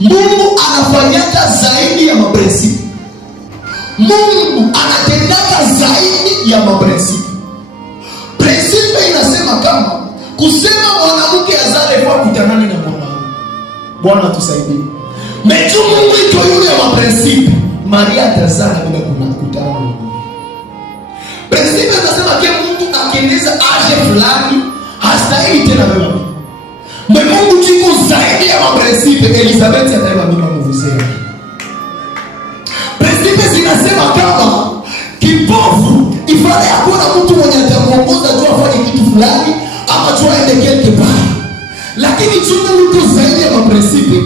Mungu anafanyaga zaidi ya maprinsipi. Mungu anatendaga zaidi ya maprinsipi. Prinsipi inasema kama kusema mwanamke azale kwa kutanani na mwanaume. Bwana tusaidie. Metu Mungu iko yule ya maprinsipi. Maria atazala bila kukutana. Prinsipi inasema kama mtu akieneza aje fulani hastahili tena baba. Mungu chiko zaidi ya maprinsipi. Elizabeth ataiba mimba mvuzea. Prinsipi zinasema kama kipofu ifanye hakuna mtu mwenye atamuongoza tu afanye kitu fulani ama tu aende quelque part. Lakini chungu mtu zaidi ya maprinsipi